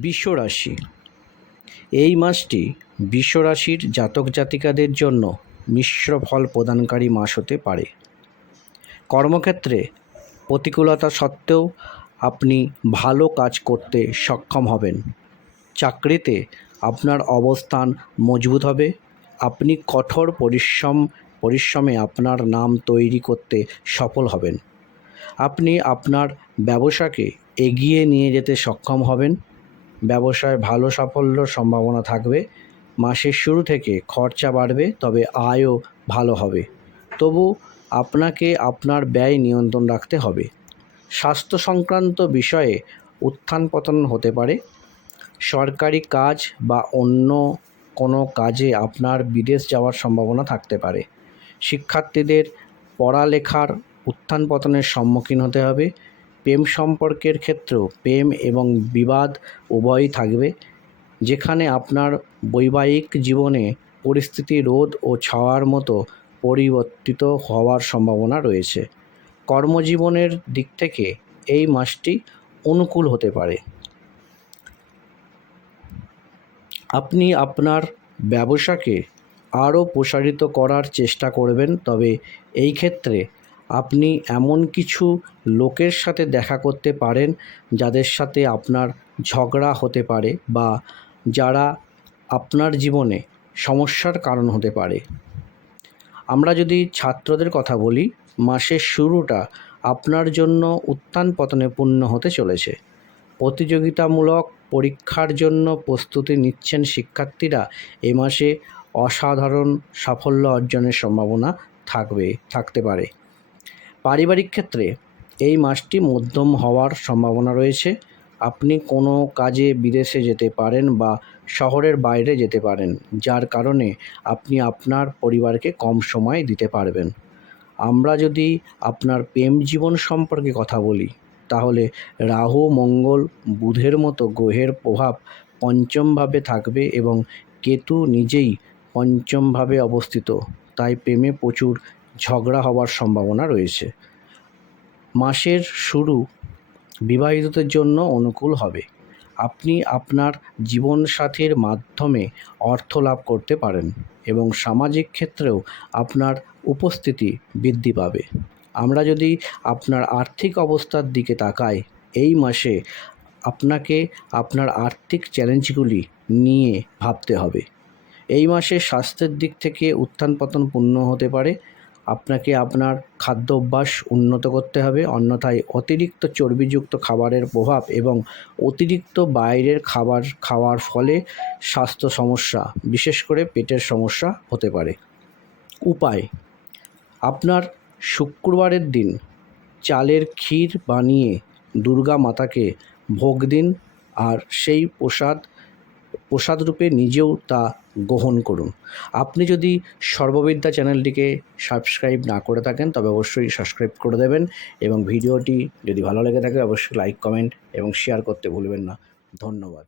বৃষরাশি। এই মাসটি বৃষরাশির জাতক জাতিকাদের জন্য মিশ্র ফল প্রদানকারী মাস হতে পারে। কর্মক্ষেত্রে প্রতিকূলতা সত্ত্বেও আপনি ভালো কাজ করতে সক্ষম হবেন। চাকরিতে আপনার অবস্থান মজবুত হবে। আপনি কঠোর পরিশ্রমে আপনার নাম তৈরি করতে সফল হবেন। আপনি আপনার ব্যবসাকে এগিয়ে নিয়ে যেতে সক্ষম হবেন। ব্যবসায় ভালো সাফল্যর সম্ভাবনা থাকবে। মাসের শুরু থেকে খরচা বাড়বে, তবে আয়ও ভালো হবে। তবু আপনাকে আপনার ব্যয় নিয়ন্ত্রণ রাখতে হবে। স্বাস্থ্য সংক্রান্ত বিষয়ে উত্থান পতন হতে পারে। সরকারি কাজ বা অন্য কোনো কাজে আপনার বিদেশ যাওয়ার সম্ভাবনা থাকতে পারে। শিক্ষার্থীদের পড়ালেখার উত্থান পতনের সম্মুখীন হতে হবে। প্রেম সম্পর্কের ক্ষেত্রেও প্রেম এবং বিবাদ উভয়ই থাকবে, যেখানে আপনার বৈবাহিক জীবনে পরিস্থিতি রোদ ও ছাওয়ার মতো পরিবর্তিত হওয়ার সম্ভাবনা রয়েছে। কর্মজীবনের দিক থেকে এই মাসটি অনুকূল হতে পারে। আপনি আপনার ব্যবসাকে আরও প্রসারিত করার চেষ্টা করবেন, তবে এই ক্ষেত্রে আপনি এমন কিছু লোকের সাথে দেখা করতে পারেন যাদের সাথে আপনার ঝগড়া হতে পারে বা যারা আপনার জীবনে সমস্যার কারণ হতে পারে। আমরা যদি ছাত্রদের কথা বলি, মাসের শুরুটা আপনার জন্য উত্থান পতনে পূর্ণ হতে চলেছে। প্রতিযোগিতামূলক পরীক্ষার জন্য প্রস্তুতি নিচ্ছেন শিক্ষার্থীরা। এ মাসে অসাধারণ সাফল্য অর্জনের সম্ভাবনা থাকতে পারে। পারিবারিক ক্ষেত্রে এই মাসটি মধ্যম হওয়ার সম্ভাবনা রয়েছে। আপনি কোনো কাজে বিদেশে যেতে পারেন বা শহরের বাইরে যেতে পারেন, যার কারণে আপনি আপনার পরিবারকে কম সময় দিতে পারবেন। আমরা যদি আপনার প্রেম জীবন সম্পর্কে কথা বলি, তাহলে রাহু, মঙ্গল, বুধের মতো গ্রহের প্রভাব পঞ্চমভাবে থাকবে এবং কেতু নিজেই পঞ্চমভাবে অবস্থিত, তাই প্রেমে প্রচুর ঝগড়া হওয়ার সম্ভাবনা রয়েছে। মাসের শুরু বিবাহিতদের জন্য অনুকূল হবে। আপনি আপনার জীবনসাথীর মাধ্যমে অর্থ লাভ করতে পারেন এবং সামাজিক ক্ষেত্রেও আপনার উপস্থিতি বৃদ্ধি পাবে। আমরা যদি আপনার আর্থিক অবস্থার দিকে তাকাই, এই মাসে আপনাকে আপনার আর্থিক চ্যালেঞ্জগুলি নিয়ে ভাবতে হবে। এই মাসে স্বাস্থ্যের দিক থেকে উত্থান পতন পূর্ণ হতে পারে। আপনাকে আপনার খাদ্য অভ্যাস উন্নত করতে হবে, অন্যথায় অতিরিক্ত চর্বিযুক্ত খাবারের প্রভাব এবং অতিরিক্ত বাইরের খাবার খাওয়ার ফলে স্বাস্থ্য সমস্যা, বিশেষ করে পেটের সমস্যা হতে পারে। উপায়: আপনার শুক্রবারের দিন চালের ক্ষীর বানিয়ে দুর্গা মাতাকে ভোগ দিন, আর সেই প্রসাদ রূপে নিজেও তা গ্রহণ করুন। আপনি যদি সর্ববিদ্যা চ্যানেলটিকে সাবস্ক্রাইব না করে থাকেন, তবে অবশ্যই সাবস্ক্রাইব করে দেবেন এবং ভিডিওটি যদি ভালো লেগে থাকে অবশ্যই লাইক, কমেন্ট এবং শেয়ার করতে ভুলবেন না। ধন্যবাদ।